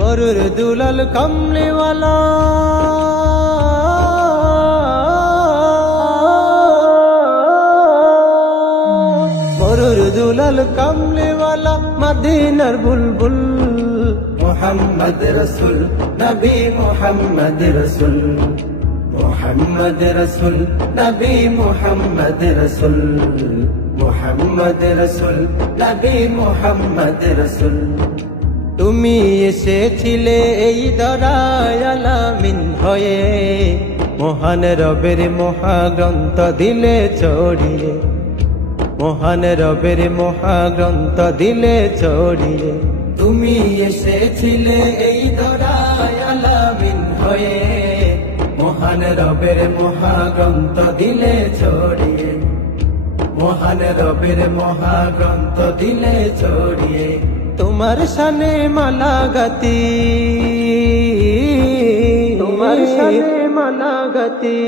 মরুর দুলাল কমলিওয়ালা মরুর দুলাল কমলিওয়ালা মদিনার বুলবুল মুহাম্মদ রসুল নবী মুহাম্মদ রসুল মুহাম্মদ রসুল নবী মুহাম্মদ রসুল মুহাম্মদ রসুল নবী মুহাম্মদ রসুল। তুমি এসেছিলে এই দরায় আলামিন হয়ে, মহান রবের মহাগ্রন্থ দিলে ছড়িয়ে, মহান রবের মহাগ্রন্থ দিলে ছড়িয়ে। তুমি এসেছিলে এই দরায় আলামিন হয়ে, মহান রবের মহাগ্রন্থ দিলে ছড়িয়ে, মহান রবের মহাগ্রন্থ দিলে ছড়িয়ে। তোমার শানে মালা গাতি, তোমার শানে মালা গাতি।